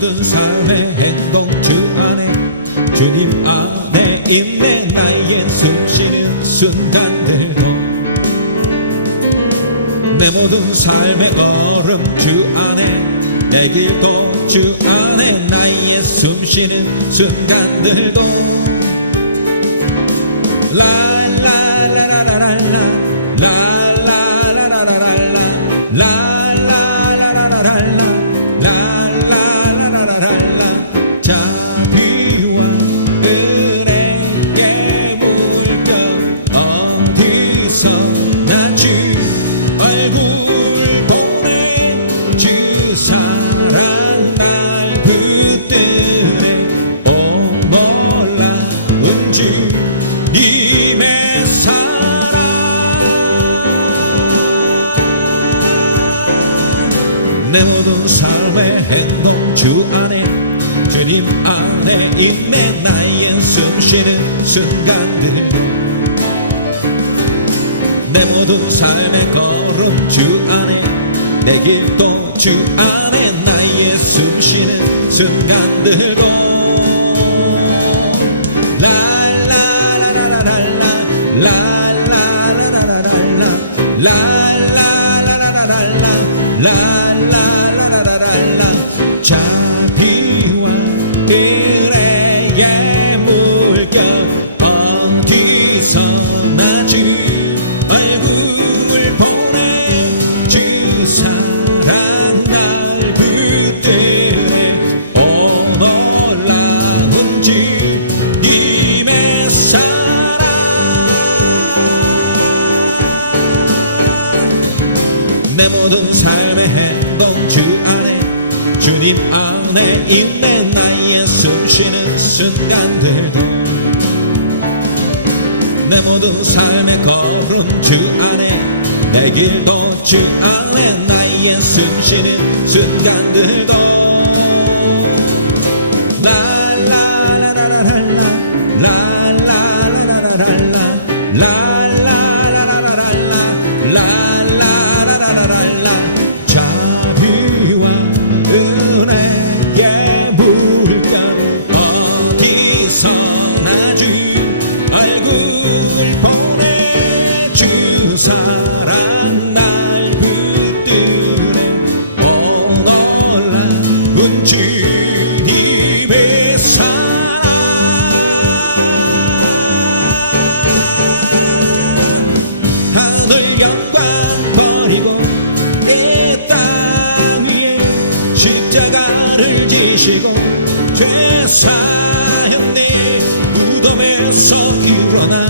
모든 삶의 행동 주 안에 주님 안에 있네. 나의 숨쉬는 순간들도 내 모든 삶의 걸음 주 안에 내 길도 주 안에 나의 숨쉬는 순간들도 라라라라라라 라라라라라라 라라라라라라 자비와 은혜의 물결 어디서 나 주 얼굴 보내 주 사랑 날 붙드네. 오 놀라운 주님의 사랑 내 모든 삶의 행동 주 안에 주님 안에 있네. 나의 숨쉬는 순간들 내 모든 삶의 걸음 주 안에 내 길도 주 안에 나의 숨쉬는 순간들도 라라라라라라 라라라라라라 라라라라라라 라라라라라라 자비와 은혜의 물결 어디서 나 주 얼굴 보내 주 사랑 날 붙드네. 오 놀라운 주님의 사랑 내 모든 삶의 행동 주 안에 주님 안에 있네. 나의 숨쉬는 순간들도 내 모든 삶의 걸음 주 안에 내 길도 주 안에 나의 숨쉬는 순간들도 라라라라라라 라라라라라라 라라라라라라 자비와 은혜의 물결 어디서 나 주 얼굴 보내 주 사랑 날 붙드네. 오 놀라운 주님의 사랑 하늘 영광 버리고 내 땅 위에 십자가를 지시고 죄 사였네. 무덤에서 일어나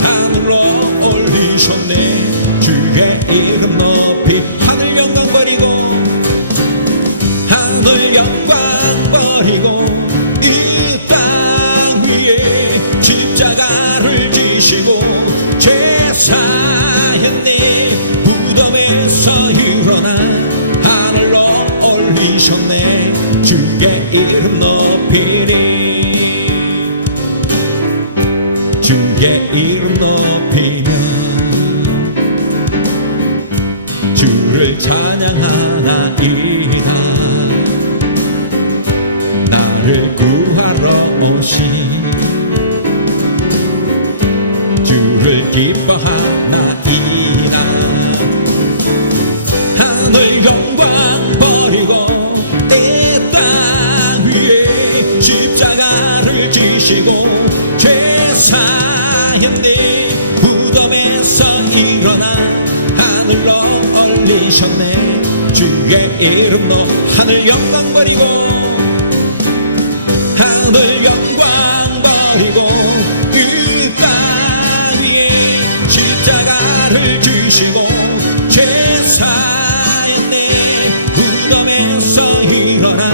하늘로 올리셨네. 주의 이름 높이 하늘 영광 버리고 하늘 영광 버리고 이 땅 위에 십자가를 지시고 죄 사였네. 무덤에서 일어나 하늘로 올리셨네. 주의 이름 높이리 주의 이름 높이며 주를 찬양하나이다. 나를 구하러 오신 주를 기뻐하나이다. 하늘 영광 버리고 내 땅 위에 십자가를 지시고 죄 사였네. 무덤에서 일어나 하늘로 올리셨네. 주의 이름 높 하늘 영광 버리고 하늘 영광 버리고 이 땅 위에 십자가를 지시고 죄 사였네. 무덤에서 일어나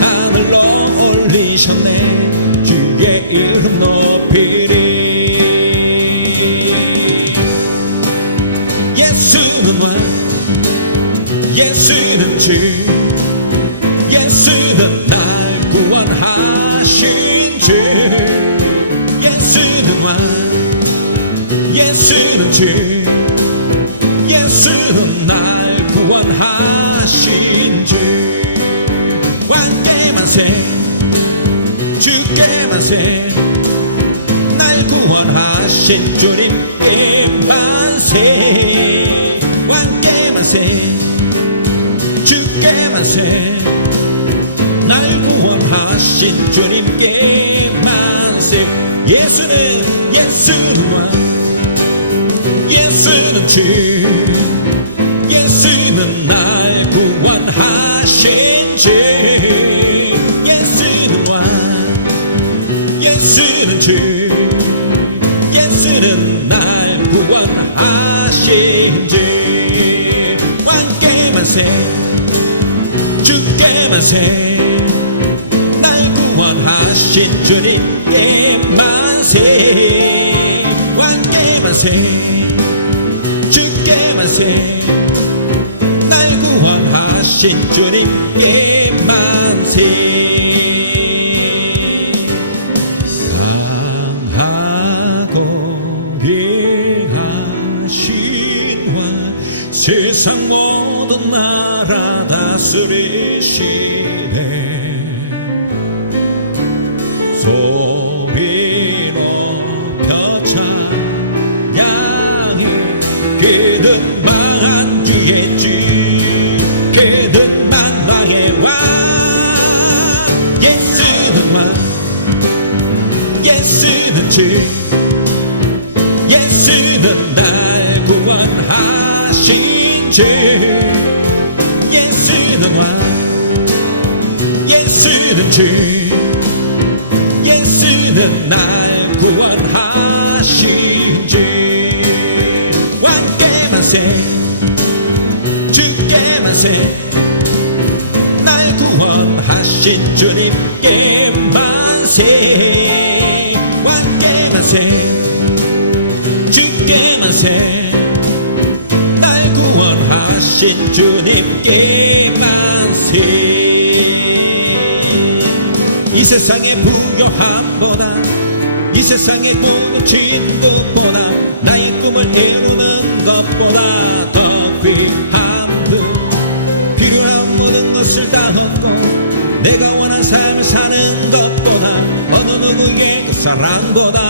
하늘로 올리셨네. 주의 이름 높이리 예수는 왕 예수는 주 예수는 날 구원하신 주 예수는 왕 예수는 주 예수는 날 구원하신 주 왕께 구원하신 주님께 만세 왕께 만세 주께 만세 날 구원하신 주님께 만세 예수는 왕 예수는 주 예수는 날 구원하신 주 예수는 왕 예수는 주 예수는 날 구원하신 주 왕께 만세 주께 만세 날 구원하신 주님께 만세 왕께 만세 주께 만세 날 구원하신 주님께 만세 강하고 위하신 왕 세상 모든 나라 다스리시네 소리 높여 찬양해 그는 망한 주의 주 그는 만왕의 왕 예수는 왕 예수는 주 예수는 날 구원하신 주 예수는 왕 예수는 주 예수는 날 구원하신 주 왕께 만세 주께 만세 날 구원하신 주님께 만세 왕께 만세 주께 만세 날 구원하신 주님께 만세 이 세상의 부요함보다 이 세상의 공동친 것보다 나의 꿈을 이루는 것보다 더 귀한 분 필요한 모든 것을 다 얻고 내가 원한 삶을 사는 것보다 어느 누구의 그 사랑보다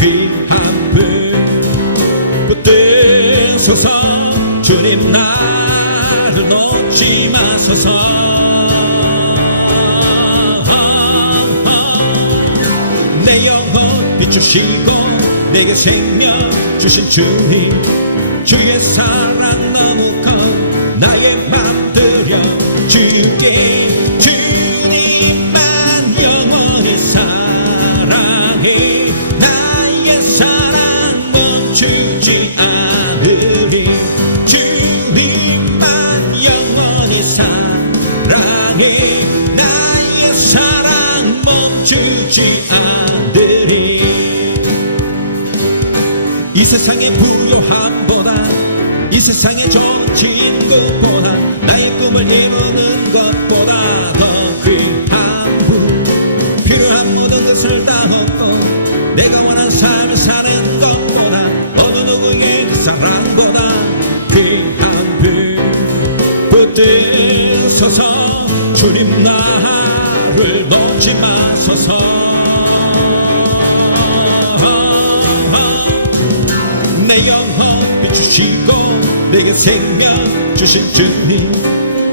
귀한 분 붙들소서 주님 나를 놓지 마소서 내 영혼 비추시고 내게 생명 주신 주님 주의 사랑 너무 커 나의 맘 들여 주께 주님만 영원히 사랑해 나의 사랑 멈추지 않으리 주님만 영원히 사랑해 나의 사랑 멈추지 않으리 이 세상의 부요함보다 이 세상의 좋은 친구보다 나의 꿈을 이루는 것보다 더 귀한 분 필요한 모든 것을 다 얻고 내가 원한 삶을 사는 것보다 어느 누구의 그 사랑보다 귀한 분 붙들소서 주님 나를 놓지 마소서 내 영혼 비추시고 내게 생명 주신 주님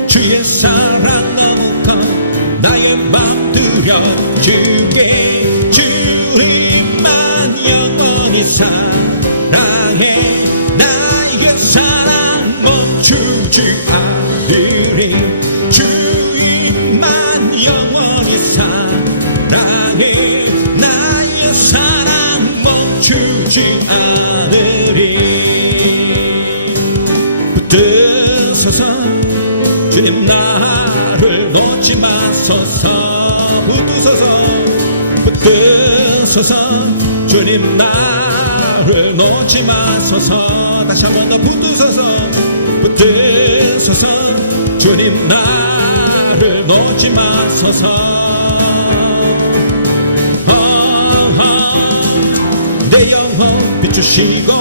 주의 사랑 너무 커 나의 맘 들여 주께 주님만 영원히 사랑해 나의 사랑 멈추지 않으리 주님만 영원히 사랑해 나의 사랑 멈추지 않으리 붙들소서 주님 나를 놓지 마소서 붙들소서 주님 나를 놓지 마소서 다시 한 번 더 붙들소서 주님 나를 놓지 마소서 내 영혼 비추시고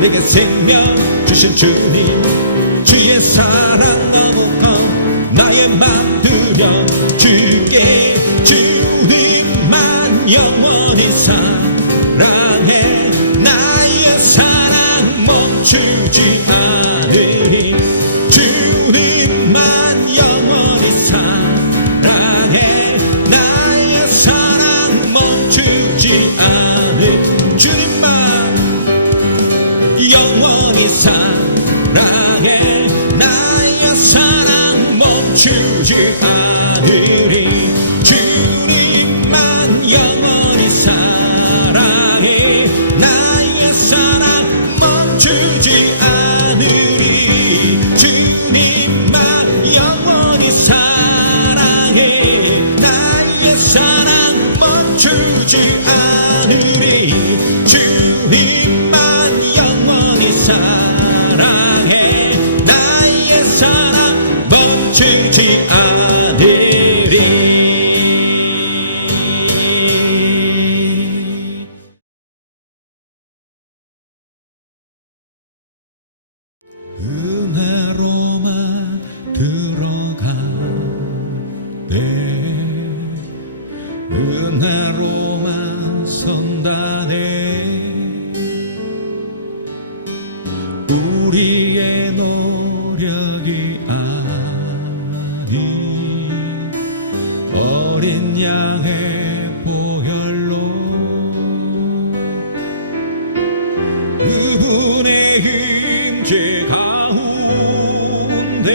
내게 생명 주신 주님 주의 사랑 너무 커 나의 맘 들여 주께 주님만 영원히 사랑해 나 잊지 않으리. 은혜로만 들어가네, 은혜로만 선다네. 우리의 노력이 아니 어린 양의 보혈로 그분의 임재 가운데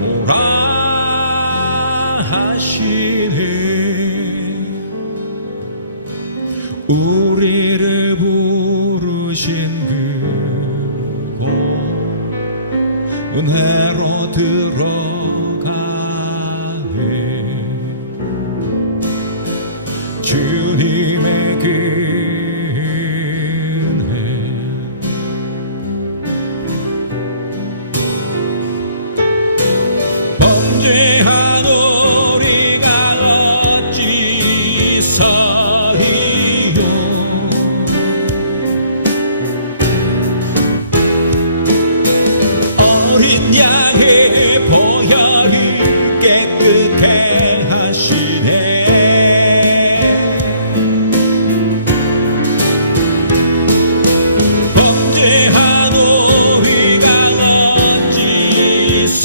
오라 하시네. 우리를 부르신 그곳 은혜로 들어가네. 주님의 은혜 범죄한 우리가 어찌서리요. 어린 양의 보혈이 깨끗해 하시네. 범죄한 우리가 어찌서리요.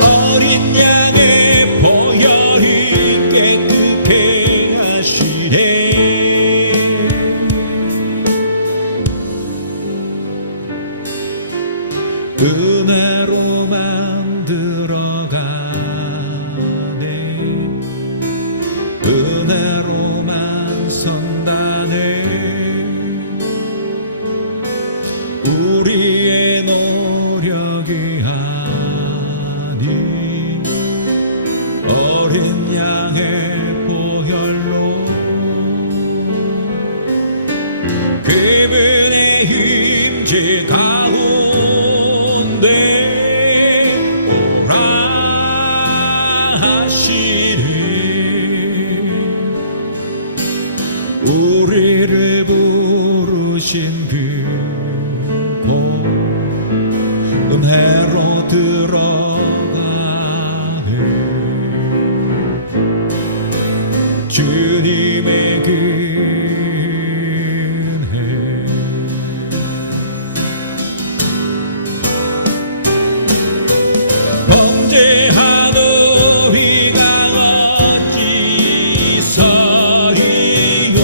어린 양의 보혈이 깨끗해 하시네. 은혜로만 들어가네, 은혜로만 선다네. 우리의 노력이 아니 어린 양의 보혈로 그분의 임재 가운데 오라 하시네. 우리를 부르신 그곳 은혜로 들어가네. 주님의 은혜 범죄한 우리가 어찌서리요.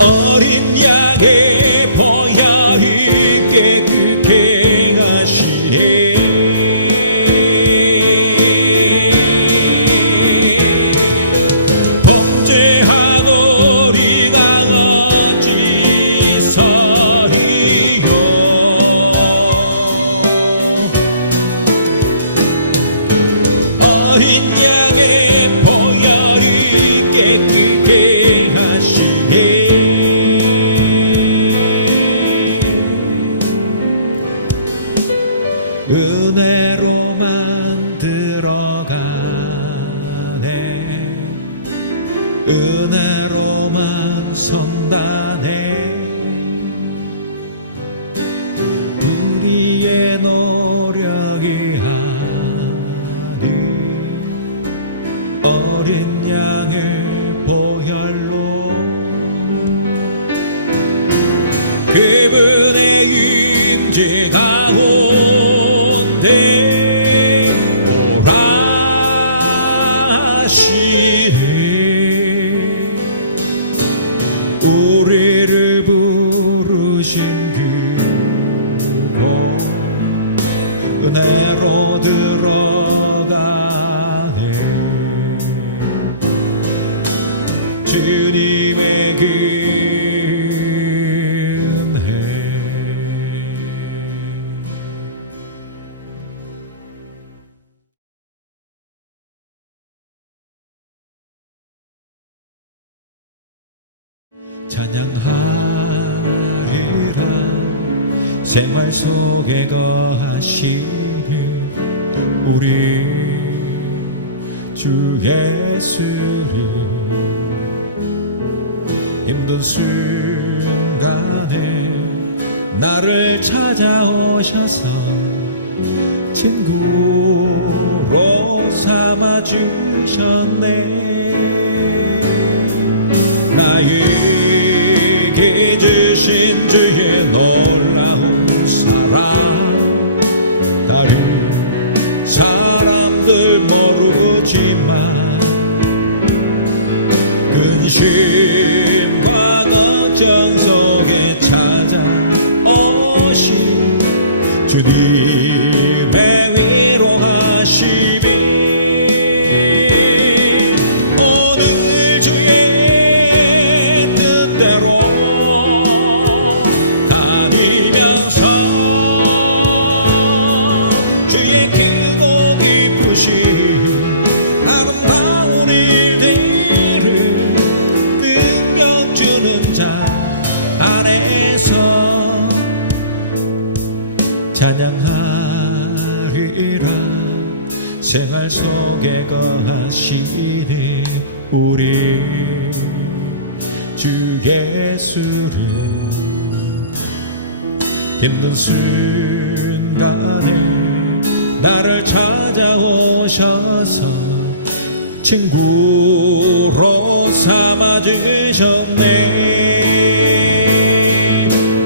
어린 양의 보혈이 깨끗해 하시네. 범죄한 우리가 어찌서리요. 어린 양의 보혈이 깨끗해 하시네. 은혜로만 들어가네, 은혜로만 선다네. 우리의 노력이 아니 어린 양의 보혈로 그분의 임재 가운데 오라 하시네. 찬양하리라 생활 속에 거하시는 우리 주 예수를 힘든 순간에 나를 찾아오셔서 친구로 삼아주셨네. 나에게 주신 주의 놀라운 사랑 다른 사람들 모르지만 근심과 걱정 속에 찾아오신 주님의 위로하심이 오늘 주의 뜻대로 다니면서 주의 크고 깊으신 아름다운 일들을 능력 주는 자 안에서 찬양하리라 생활 속에 거하시는 우리 주 예수를 힘든 순간에 나를 찾아오셔서 친구로 삼아주셨네.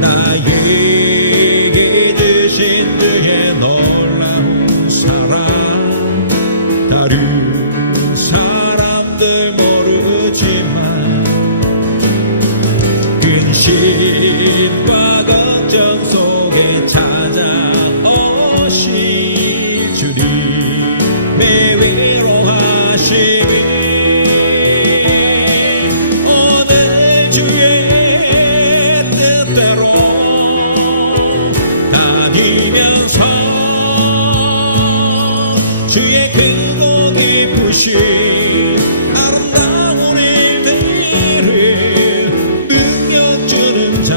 나에게 주신 주의 놀라운 사랑 다른 사람들 모르지만 근심과 걱정 속에 찾아오신 주님의 위로하심이 오늘 주의 뜻대로 다니면서 주의 크고 깊으신 아름다운 일들을 능력 주는 자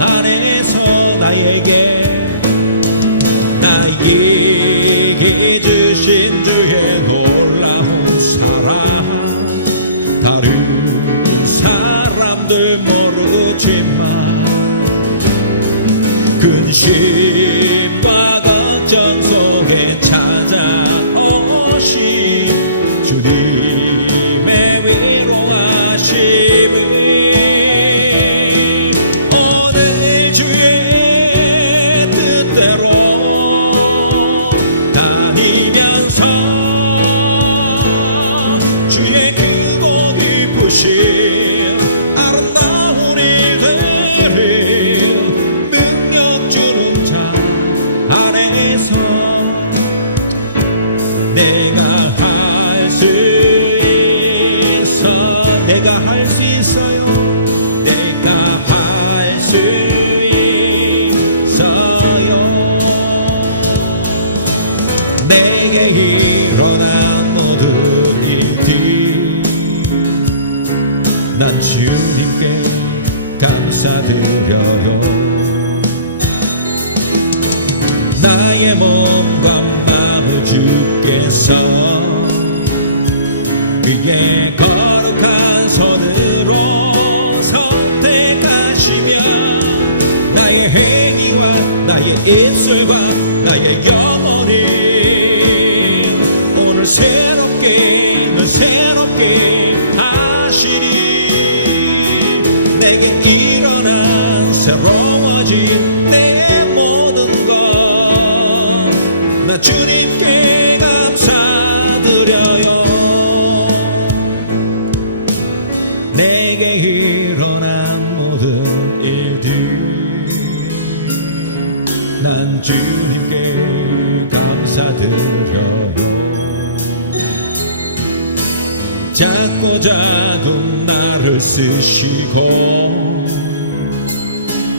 안에서 나에게 주신 주의 놀라운 사랑 다른 사람들 모르지만 근심과 걱정 속에 찾아오신 주님의 위로하심을 오늘 주의 뜻대로 다니면서 주의 크고 깊으신 아름다운 일들을 능력 주는 자 안에서 내가 할 수 있어 내가 할 수 있어요 내가 할 수 있어요 내게 일어난 모든 일들 난 주님께 감사드려요. 나의 몸과 마음을 주께서 그의 거룩한 손으로 선택하시며 나의 행위와 나의 입술과 나의 영혼이 오늘 새롭게 늘 새롭게 하시니 내게 일어난 새로워진 내 모든 것 나 주님께 감사드려요. 내게 일어난 모든 일들 난 주님께 감사드려요. 작고 작은 나를 쓰시고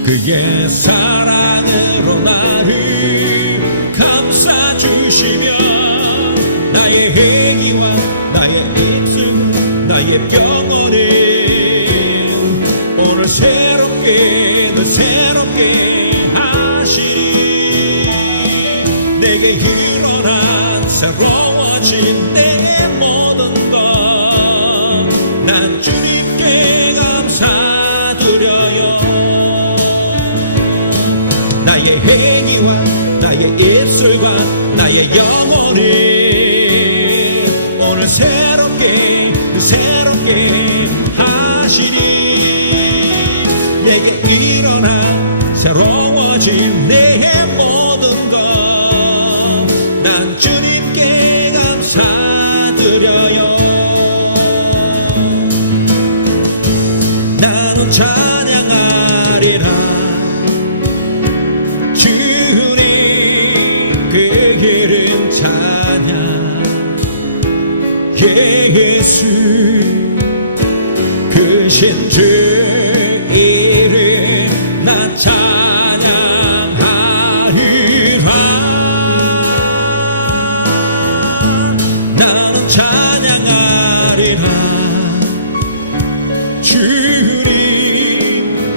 그의 사랑으로 나를 감싸주시며 나의 행위와 나의 입술 나의 영혼을 새로워진 내 모든 것 난 주님께 감사드려요. 나의 행위와 나의 입술과 나의 영혼이 오늘 새롭게 하시니 내게 일어나 새로워진 내 모든 것 난 주님께 감사드려요. 나는 찬양하리라 주님 그 이름 찬양 예수 크신 주 이름 나 찬양하리라. 나는 찬양하리라 주님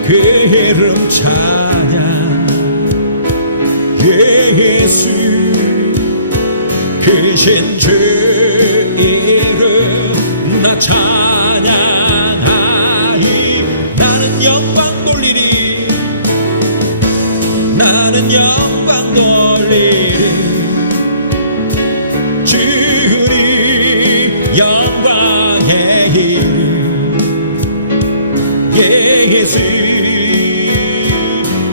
그 이름 찬양 예수 크신 주 이름 나 찬양하리. 나는 영광 돌리리 나는 영광 돌리리 주님 영광의 이름 예수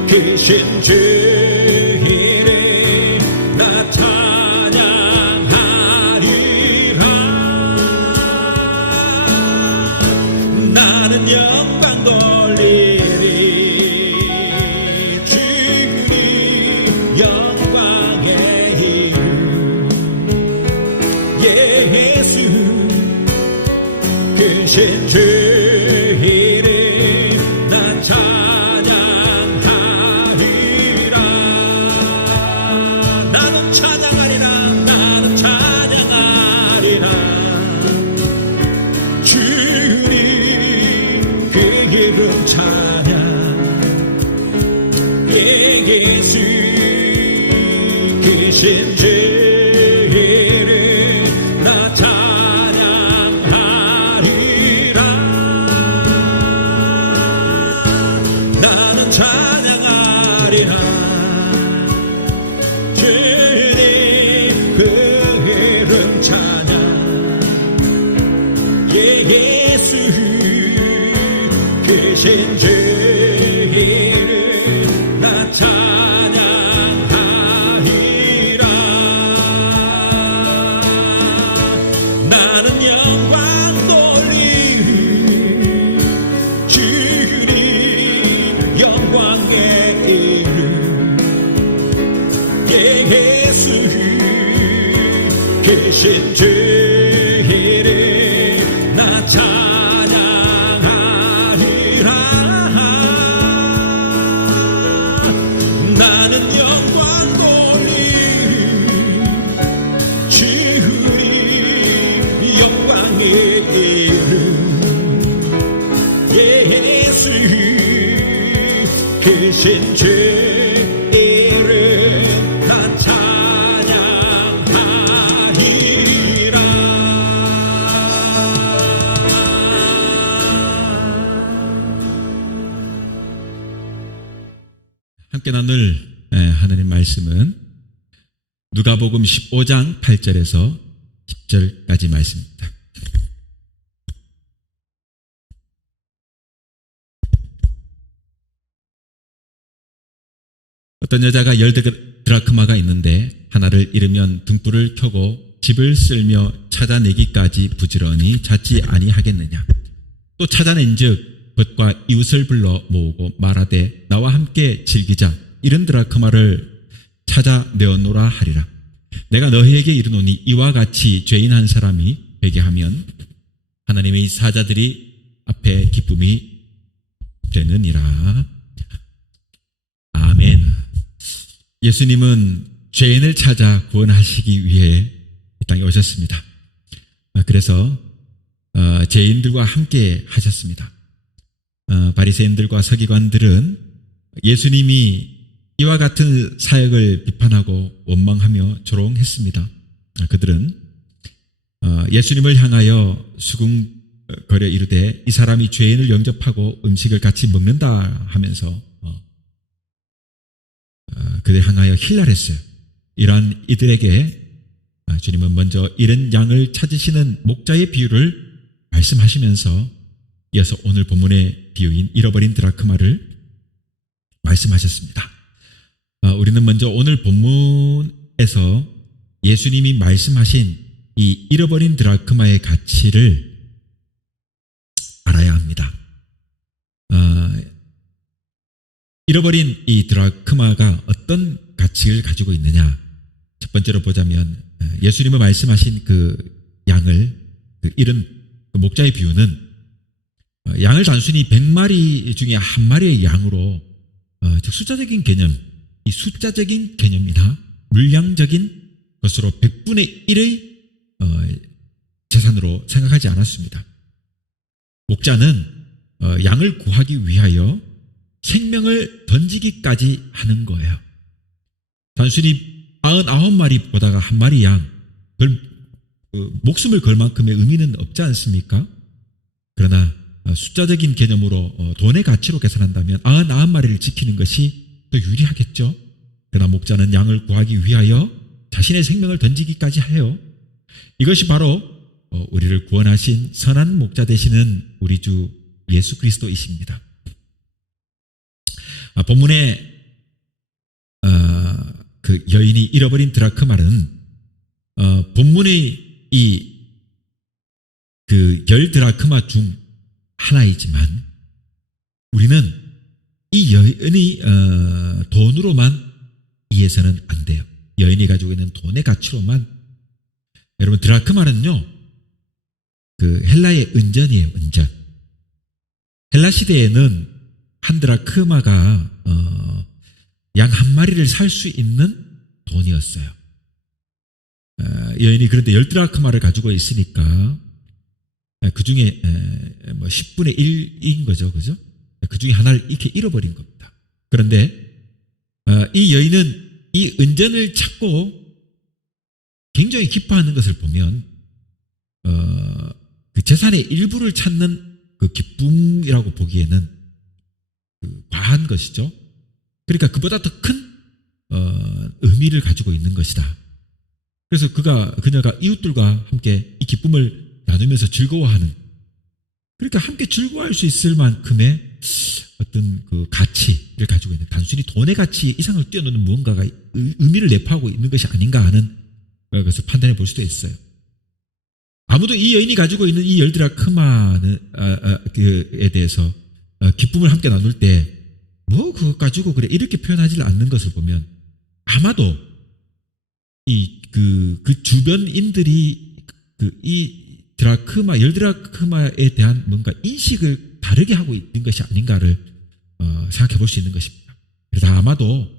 크신 주 이름 나 찬양하리라. 나는 영광 돌리리 주님 영광의 이름 예수 크신 주 이름 나 찬양하리라. 나는 찬양하리라 나는 찬양하리라 주님 그 이름 찬양 예수 크신 주 이름 나 찬양하리라. 나는 찬양하리라 주님 그 이름 찬양 예수 크신 주 이름 나 찬양하리라. 나는 영광 돌리리 주님 영광의 이름 예수 크신 주 이름 나 찬양하리라. 나는 영광 돌리리 주님 영광의 이름 예수 크신 주 이름 나 찬양하리라. 함께 나눌 하나님 말씀은 누가복음 15장 8절에서 10절까지 말씀입니다. 어떤 여자가 10드라크마가 있는데 하나를 잃으면 등불을 켜고 집을 쓸며 찾아내기까지 부지런히 찾지 아니하겠느냐. 또 찾아낸즉 벗과 이웃을 불러 모으고 말하되 나와 함께 즐기자. 70드라크마를 찾아내었노라 하리라. 내가 너희에게 이르노니 이와 같이 죄인 한 사람이 회개하면 하나님의 사자들이 앞에 기쁨이 되느니라. 아멘. 예수님은 죄인을 찾아 구원하시기 위해 이 땅에 오셨습니다. 그래서 죄인들과 함께 하셨습니다. 바리새인들과 서기관들은 예수님이 이와 같은 사역을 비판하고 원망하며 조롱했습니다. 그들은 예수님을 향하여 수군거려 이르되 이 사람이 죄인을 영접하고 음식을 같이 먹는다 하면서 그들 향하여 힐날했어요. 이러한 이들에게 주님은 먼저 이런 양을 찾으시는 목자의 비유를 말씀하시면서 이어서 오늘 본문의 비유인 잃어버린 드라크마를 말씀하셨습니다. 우리는 먼저 오늘 본문에서 예수님이 말씀하신 이 잃어버린 드라크마의 가치를 알아야 합니다. 잃어버린 이 드라크마가 어떤 가치를 가지고 있느냐? 첫 번째로 보자면 예수님이 말씀하신 그 양을 잃은 그 목자의 비유는 양을 단순히 100마리 중에 한 마리의 양으로 즉 숫자적인 개념, 이 숫자적인 개념이나 물량적인 것으로 100분의 1의 재산으로 생각하지 않았습니다. 목자는 양을 구하기 위하여 생명을 던지기까지 하는 거예요. 단순히 99마리 보다가 한 마리 양, 목숨을 걸 만큼의 의미는 없지 않습니까? 그러나 숫자적인 개념으로 돈의 가치로 계산한다면 99마리를 지키는 것이 더 유리하겠죠. 그러나 목자는 양을 구하기 위하여 자신의 생명을 던지기까지 해요. 이것이 바로 우리를 구원하신 선한 목자 되시는 우리 주 예수 그리스도이십니다. 본문에 그 여인이 잃어버린 드라크마는 본문의 이 그 10드라크마 중 하나이지만 우리는 이 여인이 돈으로만 이해해서는 안 돼요. 여인이 가지고 있는 돈의 가치로만. 여러분, 드라크마는요 그 헬라의 은전이에요. 은전. 헬라 시대에는 한 드라크마가 양 한 마리를 살 수 있는 돈이었어요. 여인이 그런데 10드라크마를 가지고 있으니까 그 중에 뭐 10분의 1인 거죠. 그죠? 그 중에 하나를 이렇게 잃어버린 겁니다. 그런데 이 여인은 이 은전을 찾고 굉장히 기뻐하는 것을 보면 그 재산의 일부를 찾는 그 기쁨이라고 보기에는 과한 것이죠. 그러니까 그보다 더 큰 의미를 가지고 있는 것이다. 그래서 그녀가 이웃들과 함께 이 기쁨을 나누면서 즐거워하는, 그러니까 함께 즐거워할 수 있을 만큼의 어떤 그 가치를 가지고 있는, 단순히 돈의 가치 이상을 뛰어넘는 무언가가 의미를 내포하고 있는 것이 아닌가 하는 것을 판단해 볼 수도 있어요. 아무도 이 여인이 가지고 있는 이 10드라크마에 대해서 기쁨을 함께 나눌 때 뭐 그거 가지고 그래 이렇게 표현하지 않는 것을 보면 아마도 그 주변인들이 이 드라크마 10드라크마에 대한 뭔가 인식을 다르게 하고 있는 것이 아닌가를 생각해 볼 수 있는 것입니다. 그래서 아마도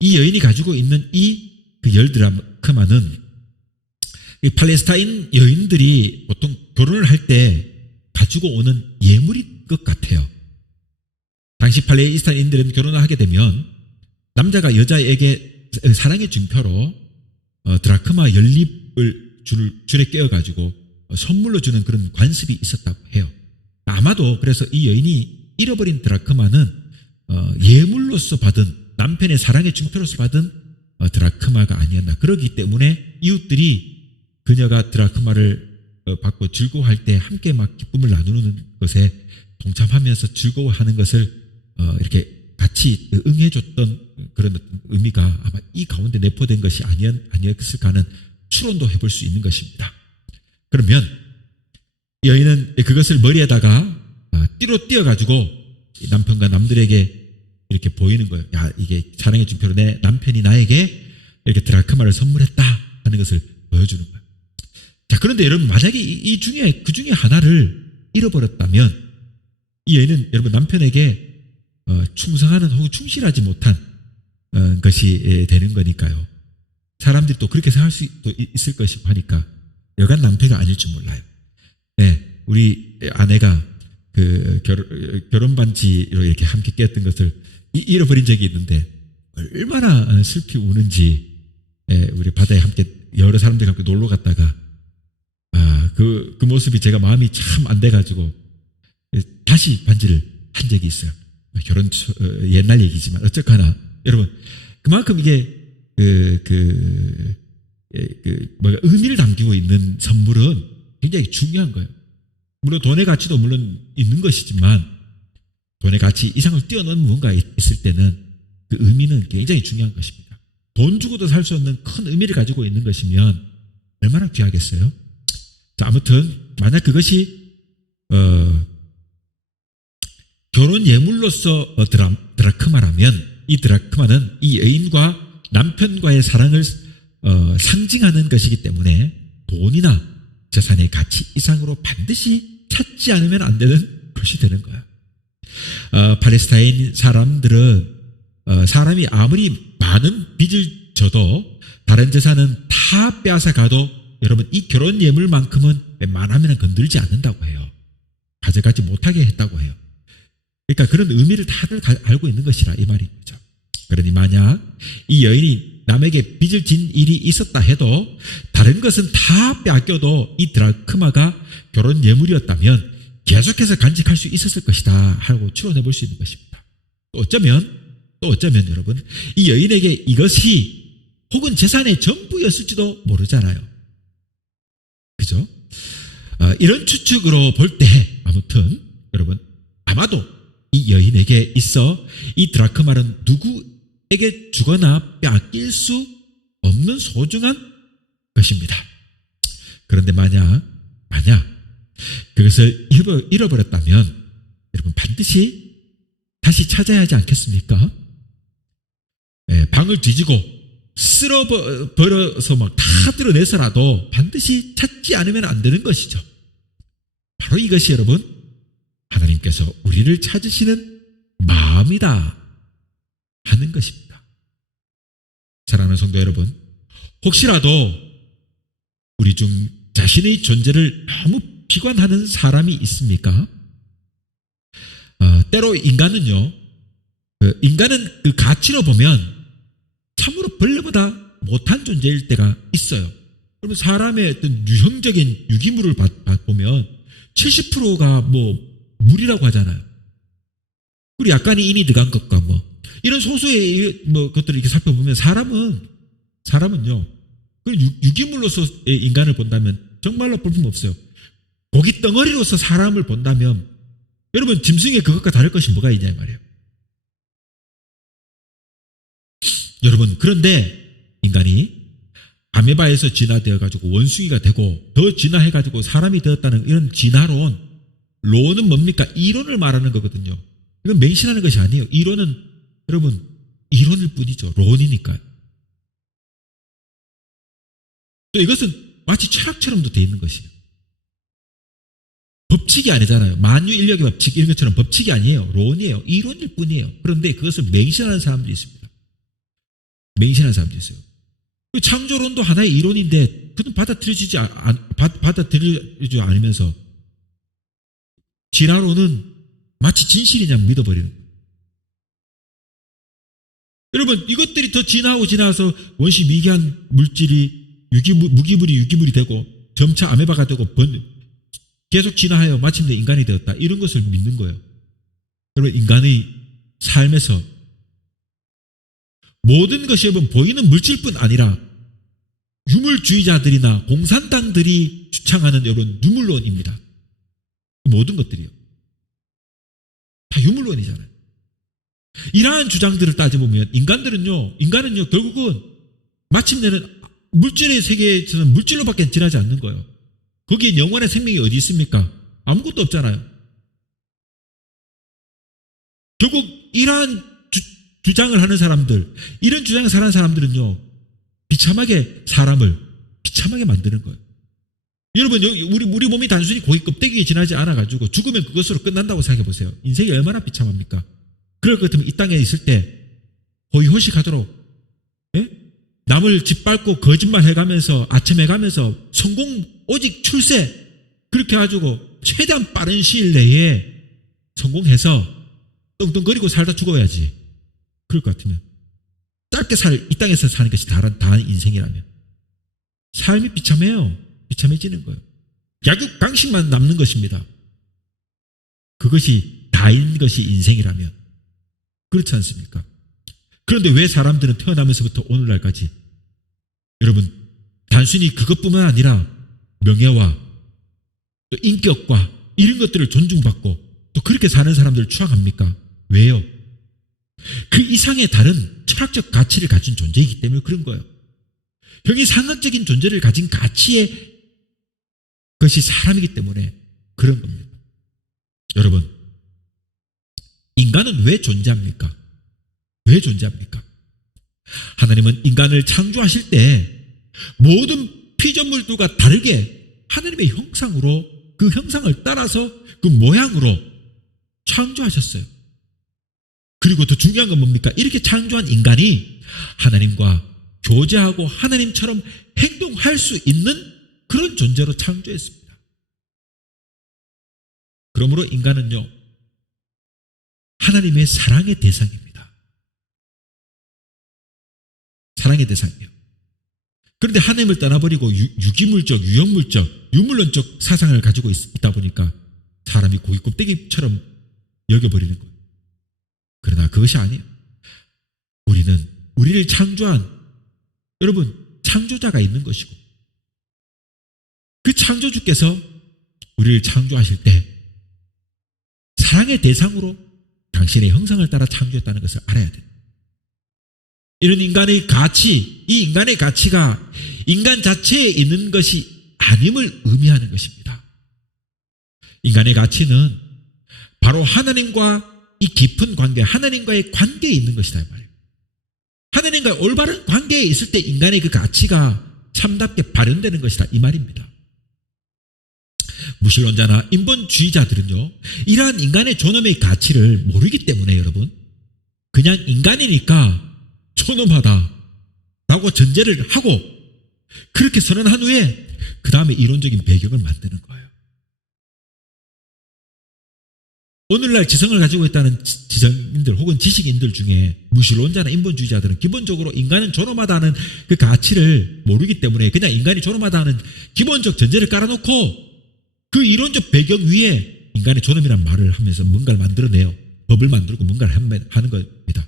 이 여인이 가지고 있는 그 10드라크마는 이 팔레스타인 여인들이 보통 결혼을 할 때 가지고 오는 예물일 것 같아요. 당시 팔레스타인들은 결혼을 하게 되면 남자가 여자에게 사랑의 증표로 드라크마 연립을 줄에 꿰어가지고 선물로 주는 그런 관습이 있었다고 해요. 아마도 그래서 이 여인이 잃어버린 드라크마는 예물로서 받은, 남편의 사랑의 증표로서 받은 드라크마가 아니었나. 그렇기 때문에 이웃들이 그녀가 드라크마를 받고 즐거워할 때 함께 막 기쁨을 나누는 것에 동참하면서 즐거워하는 것을 이렇게 같이 응해줬던 그런 의미가 아마 이 가운데 내포된 것이 아니었을까 하는 추론도 해볼 수 있는 것입니다. 그러면 여인은 그것을 머리에다가 띠로 띄어가지고 남편과 남들에게 이렇게 보이는 거예요. 야, 이게 사랑의 증표로 내 남편이 나에게 이렇게 드라크마를 선물했다 하는 것을 보여주는 거예요. 자, 그런데 여러분, 만약에 그 중에 하나를 잃어버렸다면 이 여인은 여러분 남편에게 충성하는 혹은 충실하지 못한 것이 되는 거니까요. 사람들이 또 그렇게 생각할 수도 있을 것이고 하니까 여간 낭패가 아닐 줄 몰라요. 네, 우리 아내가 그 결혼 반지로 이렇게 함께 꼈던 것을 잃어버린 적이 있는데 얼마나 슬피 우는지 우리 바다에 함께 여러 사람들과 함께 놀러 갔다가 그 모습이 제가 마음이 참 안 돼가지고 다시 반지를 한 적이 있어요. 결혼 옛날 얘기지만 어쨌거나 여러분 그만큼 이게 의미를 담기고 있는 선물은 굉장히 중요한 거예요. 물론 돈의 가치도 물론 있는 것이지만 돈의 가치 이상을 뛰어넘는 무언가 있을 때는 그 의미는 굉장히 중요한 것입니다. 돈 주고도 살 수 없는 큰 의미를 가지고 있는 것이면 얼마나 귀하겠어요? 자, 아무튼 만약 그것이 결혼 예물로서 드라크마라면 이 드라크마는 이 여인과 남편과의 사랑을 상징하는 것이기 때문에 돈이나 재산의 가치 이상으로 반드시 찾지 않으면 안 되는 것이 되는 거예요. 팔레스타인 사람들은 사람이 아무리 많은 빚을 져도 다른 재산은 다 빼앗아 가도 여러분 이 결혼 예물만큼은 웬만하면 건들지 않는다고 해요. 가져가지 못하게 했다고 해요. 그러니까 그런 의미를 다들 알고 있는 것이라 이 말이죠. 그러니 만약 이 여인이 남에게 빚을 진 일이 있었다 해도 다른 것은 다 빼앗겨도 이 드라크마가 결혼 예물이었다면 계속해서 간직할 수 있었을 것이다 하고 추론해 볼 수 있는 것입니다. 또 어쩌면 여러분 이 여인에게 이것이 혹은 재산의 전부였을지도 모르잖아요. 그죠? 이런 추측으로 볼 때 아무튼 여러분 아마도 이 여인에게 있어 이 드라크마는 누구에게 주거나 빼앗길 수 없는 소중한 것입니다. 그런데 만약 그것을 잃어버렸다면 여러분 반드시 다시 찾아야 하지 않겠습니까? 방을 뒤지고 쓸어버려서 막 다 드러내서라도 반드시 찾지 않으면 안 되는 것이죠. 바로 이것이 여러분 하나님께서 우리를 찾으시는 마음이다 하는 것입니다. 사랑하는 성도 여러분, 혹시라도 우리 중 자신의 존재를 너무 비관하는 사람이 있습니까? 때로 인간은 그 가치로 보면 참으로 벌레보다 못한 존재일 때가 있어요. 그러면 사람의 어떤 유형적인 유기물을 보면 70%가 물이라고 하잖아요. 그리고 약간의 인이 들어간 것과 이런 소수의 것들을 이렇게 살펴보면 사람은요. 그 유기물로서의 인간을 본다면 정말로 볼품 없어요. 고기 덩어리로서 사람을 본다면 여러분 짐승의 그것과 다를 것이 뭐가 있냐 이 말이에요. 여러분 그런데 인간이 아메바에서 진화되어가지고 원숭이가 되고 더 진화해가지고 사람이 되었다는 이런 진화론은 뭡니까? 이론을 말하는 거거든요. 이건 맹신하는 것이 아니에요. 이론은 여러분 이론일 뿐이죠. 론이니까요. 또 이것은 마치 철학처럼도 되어 있는 것이에요. 법칙이 아니잖아요. 만유인력의 법칙 이런 것처럼 법칙이 아니에요. 론이에요. 이론일 뿐이에요. 그런데 그것을 맹신하는 사람들이 있습니다. 맹신하는 사람들이 있어요. 창조론도 하나의 이론인데 그건 받아들여지지 않으면서 진화론은 마치 진실이냐 믿어버리는 거예요. 여러분 이것들이 더 진화해서 원시 미개한 물질이 무기물이 유기물이 되고 점차 아메바가 되고 계속 진화하여 마침내 인간이 되었다. 이런 것을 믿는 거예요. 여러분 인간의 삶에서 모든 것이 여러분 보이는 물질뿐 아니라 유물주의자들이나 공산당들이 주창하는 여러분 유물론입니다. 모든 것들이요. 다 유물론이잖아요. 이러한 주장들을 따져보면 인간은요 결국은 마침내는 물질의 세계에서는 물질로밖에 지나지 않는 거예요. 거기에 영원의 생명이 어디 있습니까? 아무것도 없잖아요. 결국 이러한 주장을 하는 사람들, 이런 주장을 하는 사람들은요 비참하게 사람을 비참하게 만드는 거예요. 여러분 우리 몸이 단순히 고기 껍데기에 지나지 않아가지고 죽으면 그것으로 끝난다고 생각해 보세요. 인생이 얼마나 비참합니까? 그럴 것 같으면 이 땅에 있을 때 호의호식하도록 남을 짓밟고 거짓말 해가면서 아첨해가면서 성공 오직 출세 그렇게 해가지고 최대한 빠른 시일 내에 성공해서 떵떵거리고 살다 죽어야지. 그럴 것 같으면 짧게 이 땅에서 사는 것이 다 인생이라면 삶이 비참해요. 비참해지는 거예요. 약육 강식만 남는 것입니다. 그것이 다인 것이 인생이라면 그렇지 않습니까? 그런데 왜 사람들은 태어나면서부터 오늘날까지 여러분 단순히 그것뿐만 아니라 명예와 또 인격과 이런 것들을 존중받고 또 그렇게 사는 사람들을 추앙합니까? 왜요? 그 이상의 다른 철학적 가치를 가진 존재이기 때문에 그런 거예요. 형이상학적인 존재를 가진 가치의 것이 사람이기 때문에 그런 겁니다. 여러분, 인간은 왜 존재합니까? 왜 존재합니까? 하나님은 인간을 창조하실 때 모든 피조물들과 다르게 하나님의 형상으로 그 형상을 따라서 그 모양으로 창조하셨어요. 그리고 더 중요한 건 뭡니까? 이렇게 창조한 인간이 하나님과 교제하고 하나님처럼 행동할 수 있는 그런 존재로 창조했습니다. 그러므로 인간은요, 하나님의 사랑의 대상입니다. 사랑의 대상이에요. 그런데 하나님을 떠나버리고 유기물적, 유형물적, 유물론적 사상을 가지고 있다 보니까 사람이 고기 껍데기처럼 여겨버리는 거예요. 그러나 그것이 아니에요. 우리는 우리를 창조한 여러분 창조자가 있는 것이고 그 창조주께서 우리를 창조하실 때 사랑의 대상으로 당신의 형상을 따라 창조했다는 것을 알아야 돼요. 이런 인간의 가치, 이 인간의 가치가 인간 자체에 있는 것이 아님을 의미하는 것입니다. 인간의 가치는 바로 하나님과 이 깊은 관계, 하나님과의 관계에 있는 것이다 이 말이에요. 하나님과의 올바른 관계에 있을 때 인간의 그 가치가 참답게 발현되는 것이다 이 말입니다. 무신론자나 인본주의자들은요, 이러한 인간의 존엄의 가치를 모르기 때문에 여러분 그냥 인간이니까 존엄하다라고 전제를 하고 그렇게 선언한 후에 그 다음에 이론적인 배경을 만드는 거예요. 오늘날 지성을 가지고 있다는 지성인들 혹은 지식인들 중에 무신론자나 인본주의자들은 기본적으로 인간은 존엄하다는 그 가치를 모르기 때문에 그냥 인간이 존엄하다는 기본적 전제를 깔아놓고 그 이론적 배경 위에 인간의 존엄이라는 말을 하면서 뭔가를 만들어내요. 법을 만들고 뭔가를 하는 겁니다.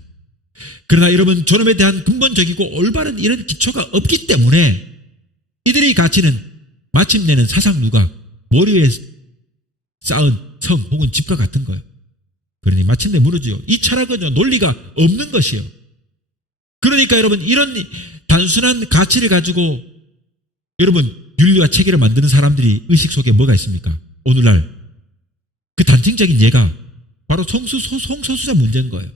그러나 여러분 존엄에 대한 근본적이고 올바른 이런 기초가 없기 때문에 이들의 가치는 마침내는 사상누각, 머리 위에 쌓은 성 혹은 집과 같은 거예요. 그러니 마침내 무너져요. 이 철학은 논리가 없는 것이에요. 그러니까 여러분 이런 단순한 가치를 가지고 여러분 윤리와 체계를 만드는 사람들이 의식 속에 뭐가 있습니까? 오늘날 그 단층적인 예가 바로 성소수자 문제인 거예요.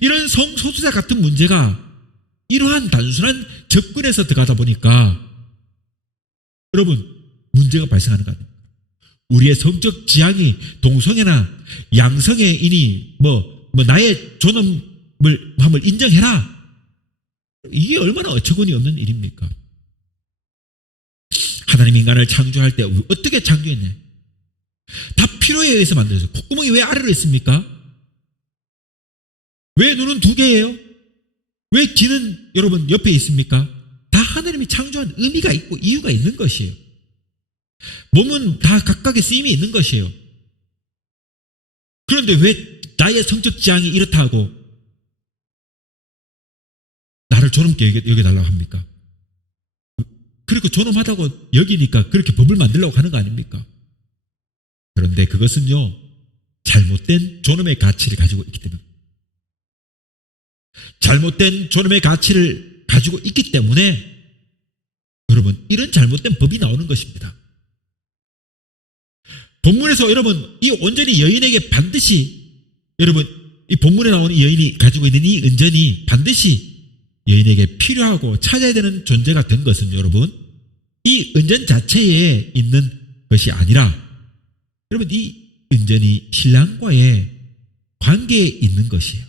이런 성소수자 같은 문제가 이러한 단순한 접근에서 들어가다 보니까 여러분 문제가 발생하는 거 아닙니까? 우리의 성적 지향이 동성애나 양성애이니 나의 존엄을 인정해라. 이게 얼마나 어처구니 없는 일입니까? 하나님 인간을 창조할 때 어떻게 창조했냐? 다 필요에 의해서 만들었어요. 콧구멍이 왜 아래로 있습니까? 왜 눈은 두 개예요? 왜 귀는 여러분 옆에 있습니까? 다 하나님이 창조한 의미가 있고 이유가 있는 것이에요. 몸은 다 각각의 쓰임이 있는 것이에요. 그런데 왜 나의 성적 지향이 이렇다 하고 나를 존엄게 여겨달라고 합니까? 그리고 존엄하다고 여기니까 그렇게 법을 만들려고 하는 거 아닙니까? 그런데 그것은요 잘못된 존엄의 가치를 가지고 있기 때문에 잘못된 존엄의 가치를 가지고 있기 때문에 여러분 이런 잘못된 법이 나오는 것입니다. 본문에서 여러분 이 온전히 여인에게 반드시 여러분 이 본문에 나오는 여인이 가지고 있는 이 은전이 반드시 여인에게 필요하고 찾아야 되는 존재가 된 것은 여러분 이 은전 자체에 있는 것이 아니라 여러분 이 은전이 신랑과의 관계에 있는 것이에요.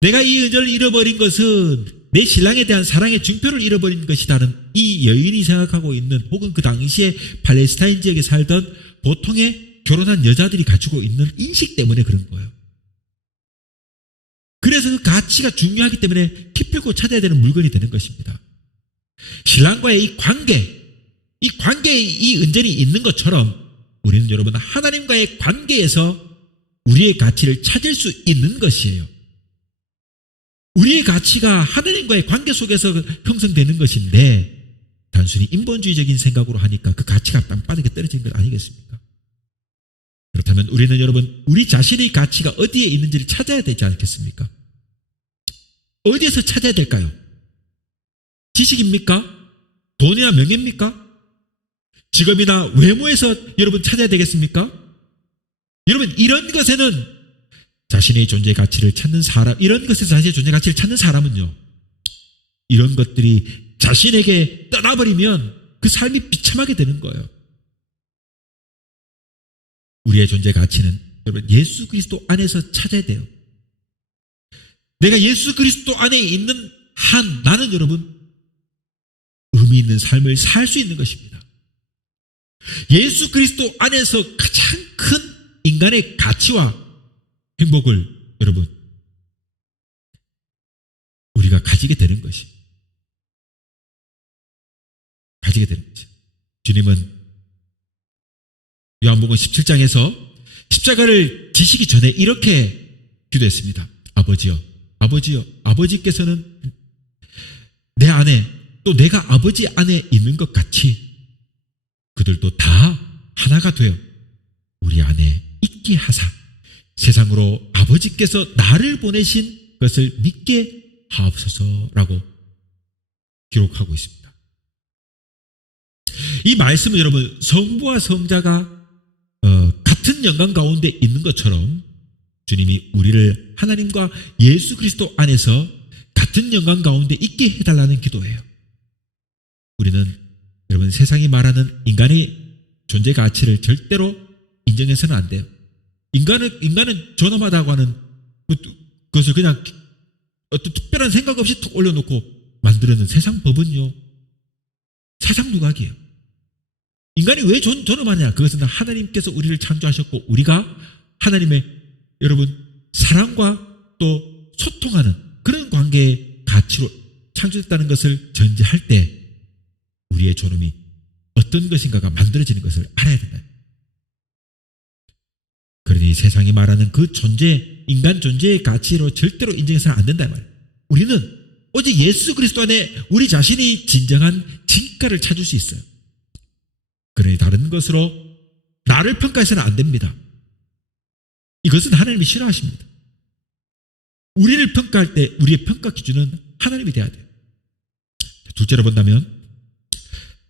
내가 이 은전을 잃어버린 것은 내 신랑에 대한 사랑의 증표를 잃어버린 것이다는 이 여인이 생각하고 있는 혹은 그 당시에 팔레스타인 지역에 살던 보통의 결혼한 여자들이 가지고 있는 인식 때문에 그런 거예요. 인생에서 그 가치가 중요하기 때문에 기필코 찾아야 되는 물건이 되는 것입니다. 신랑과의 이 관계에 이 은전이 있는 것처럼 우리는 여러분 하나님과의 관계에서 우리의 가치를 찾을 수 있는 것이에요. 우리의 가치가 하나님과의 관계 속에서 형성되는 것인데 단순히 인본주의적인 생각으로 하니까 그 가치가 땅바닥에 떨어지는 것 아니겠습니까? 그렇다면 우리는 여러분 우리 자신의 가치가 어디에 있는지를 찾아야 되지 않겠습니까? 어디에서 찾아야 될까요? 지식입니까? 돈이나 명예입니까? 직업이나 외모에서 여러분 찾아야 되겠습니까? 여러분 이런 것에는 자신의 존재 가치를 찾는 사람, 이런 것에서 자신의 존재 가치를 찾는 사람은요, 이런 것들이 자신에게 떠나버리면 그 삶이 비참하게 되는 거예요. 우리의 존재 가치는 여러분 예수 그리스도 안에서 찾아야 돼요. 내가 예수 그리스도 안에 있는 한 나는 여러분 의미 있는 삶을 살 수 있는 것입니다. 예수 그리스도 안에서 가장 큰 인간의 가치와 행복을 여러분 우리가 가지게 되는 것입니다. 가지게 되는 거죠. 주님은 요한복음 17장에서 십자가를 지시기 전에 이렇게 기도했습니다. 아버지여, 아버지여, 아버지께서는 내 안에 또 내가 아버지 안에 있는 것 같이 그들도 다 하나가 되어 우리 안에 있게 하사 세상으로 아버지께서 나를 보내신 것을 믿게 하옵소서라고 기록하고 있습니다. 이 말씀은 여러분 성부와 성자가 같은 영광 가운데 있는 것처럼 주님이 우리를 하나님과 예수 그리스도 안에서 같은 영광 가운데 있게 해달라는 기도예요. 우리는 여러분 세상이 말하는 인간의 존재 가치를 절대로 인정해서는 안 돼요. 인간은 존엄하다고 하는 그것을 그냥 어떤 특별한 생각 없이 툭 올려놓고 만들어낸 세상 법은요, 사상 누각이에요. 인간이 왜 존엄하냐? 그것은 하나님께서 우리를 창조하셨고 우리가 하나님의 여러분 사랑과 또 소통하는 그런 관계의 가치로 창조됐다는 것을 전제할 때 우리의 존엄이 어떤 것인가가 만들어지는 것을 알아야 된다. 그러니 세상이 말하는 그 존재, 인간 존재의 가치로 절대로 인정해서는 안 된다 말이에요. 우리는 오직 예수 그리스도 안에 우리 자신이 진정한 진가를 찾을 수 있어요. 그러니 다른 것으로 나를 평가해서는 안 됩니다. 이것은 하나님이 싫어하십니다. 우리를 평가할 때 우리의 평가 기준은 하나님이 돼야 돼요. 둘째로 본다면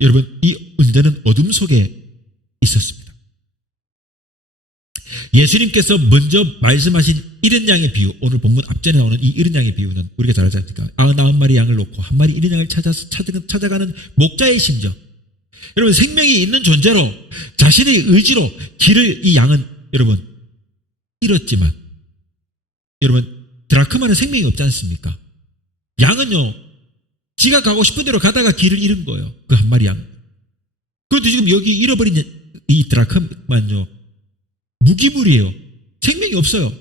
여러분 이 은전은 어둠 속에 있었습니다. 예수님께서 먼저 말씀하신 이른 양의 비유, 오늘 본문 앞전에 나오는 이 이른 양의 비유는 우리가 잘 알지 않습니까? 99마리 양을 놓고 한 마리 이른 양을 찾아가는 목자의 심정. 여러분 생명이 있는 존재로 자신의 의지로 길을 이 양은 여러분 잃었지만 여러분 드라크마는 생명이 없지 않습니까? 양은요 지가 가고 싶은 대로 가다가 길을 잃은 거예요. 그 한 마리 양. 그런데 지금 여기 잃어버린 이 드라크마는요 무기물이에요. 생명이 없어요.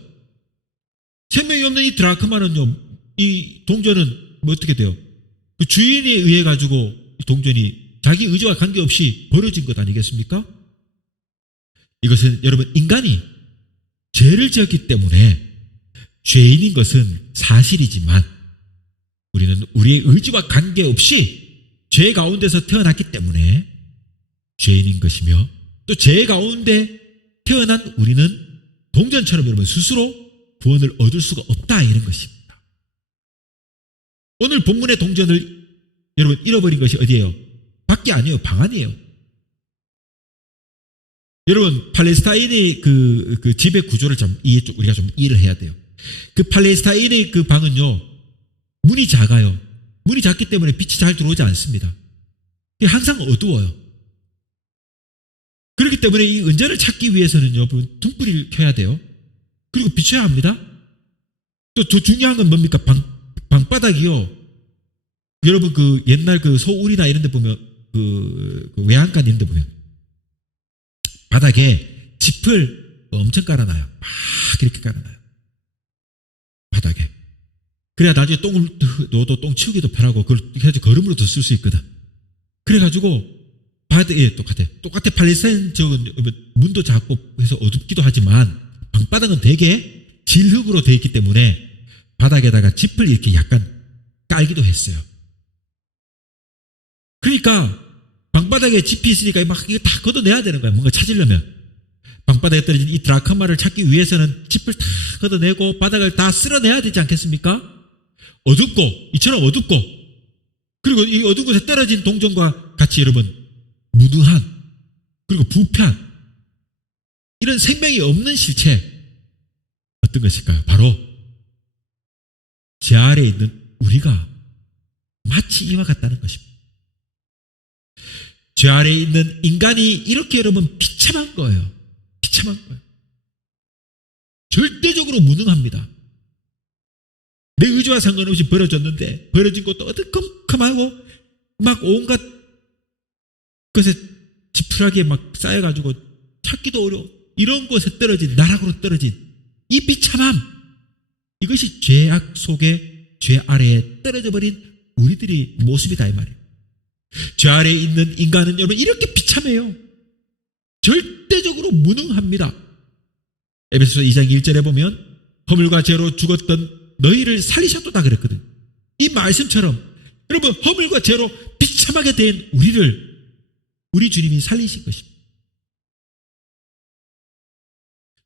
생명이 없는 이 드라크마는요 이 동전은 뭐 어떻게 돼요? 그 주인에 의해 가지고 이 동전이 자기 의지와 관계없이 벌어진 것 아니겠습니까? 이것은 여러분 인간이 죄를 지었기 때문에 죄인인 것은 사실이지만 우리는 우리의 의지와 관계없이 죄 가운데서 태어났기 때문에 죄인인 것이며 또 죄 가운데 태어난 우리는 동전처럼 여러분 스스로 구원을 얻을 수가 없다 이런 것입니다. 오늘 본문의 동전을 여러분 잃어버린 것이 어디예요? 밖이 아니에요. 방 안이에요. 여러분 팔레스타인의 그 지배 구조를 우리가 좀 이해를 해야 돼요. 그 팔레스타인의 그 방은요 문이 작아요. 문이 작기 때문에 빛이 잘 들어오지 않습니다. 항상 어두워요. 그렇기 때문에 이 은전을 찾기 위해서는요 등불을 켜야 돼요. 그리고 비춰야 합니다. 또 더 중요한 건 뭡니까? 방바닥이요. 여러분 그 옛날 그 소울이나 이런 데 보면 그 외양간 이런 데 보면 바닥에 짚을 엄청 깔아놔요. 막 이렇게 깔아놔요. 바닥에. 그래야 나중에 똥을 넣어도 똥 치우기도 편하고 그걸 해서 거름으로도 쓸 수 있거든. 그래가지고 바다에 똑같아. 팔레스타인 지역은 문도 작고 해서 어둡기도 하지만 방바닥은 되게 질흙으로 되어 있기 때문에 바닥에다가 짚을 이렇게 약간 깔기도 했어요. 그러니까 방바닥에 짚이 있으니까 막 이거 다 걷어내야 되는 거야. 뭔가 찾으려면. 방바닥에 떨어진 이 드라크마를 찾기 위해서는 짚을 다 걷어내고 바닥을 다 쓸어내야 되지 않겠습니까? 어둡고 이처럼 어둡고 그리고 이 어두운 곳에 떨어진 동전과 같이 여러분 무능한 그리고 부패한 이런 생명이 없는 실체 어떤 것일까요? 바로 제 아래에 있는 우리가 마치 이와 같다는 것입니다. 제 아래에 있는 인간이 이렇게 여러분 비참한 거예요. 비참한 거예요. 절대적으로 무능합니다. 내 의지와 상관없이 벌어졌는데 벌어진 것도 어두컴컴하고 막 온갖 것에 지푸라기에 막 쌓여가지고 찾기도 어려워. 이런 곳에 떨어진 나락으로 떨어진 이 비참함 이것이 죄악 속에 죄 아래에 떨어져 버린 우리들의 모습이다 이 말이에요. 죄 아래에 있는 인간은 여러분 이렇게 비참해요. 절대적으로 무능합니다. 에베소서 2장 1절에 보면 허물과 죄로 죽었던 너희를 살리셨도다 그랬거든. 이 말씀처럼 여러분 허물과 죄로 비참하게 된 우리를 우리 주님이 살리신 것입니다.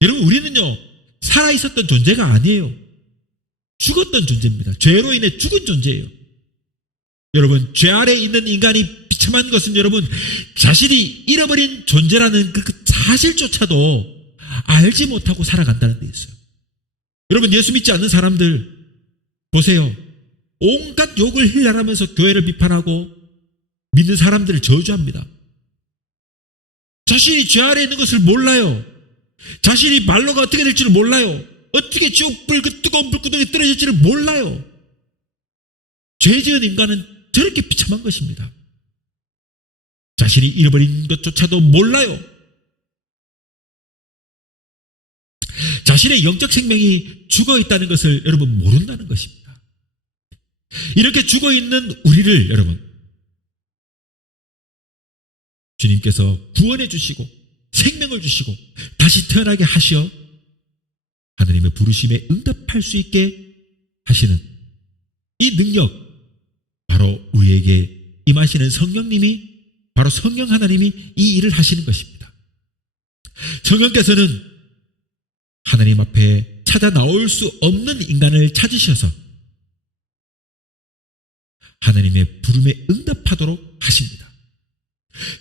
여러분 우리는요 살아있었던 존재가 아니에요. 죽었던 존재입니다. 죄로 인해 죽은 존재예요. 여러분 죄 아래에 있는 인간이 비참한 것은 여러분 자신이 잃어버린 존재라는 그 사실조차도 알지 못하고 살아간다는 데 있어요. 여러분 예수 믿지 않는 사람들 보세요. 온갖 욕을 힐랄하면서 교회를 비판하고 믿는 사람들을 저주합니다. 자신이 죄 아래에 있는 것을 몰라요. 자신이 말로가 어떻게 될지를 몰라요. 어떻게 지옥불 그 뜨거운 불구덩이에 떨어질지를 몰라요. 죄 지은 인간은 저렇게 비참한 것입니다. 자신이 잃어버린 것조차도 몰라요. 자신의 영적 생명이 죽어있다는 것을 여러분 모른다는 것입니다. 이렇게 죽어있는 우리를 여러분 주님께서 구원해 주시고 생명을 주시고 다시 태어나게 하시어 하나님의 부르심에 응답할 수 있게 하시는 이 능력 바로 우리에게 임하시는 성령님이 바로 성령 하나님이 이 일을 하시는 것입니다. 성령께서는 하나님 앞에 찾아 나올 수 없는 인간을 찾으셔서 하나님의 부름에 응답하도록 하십니다.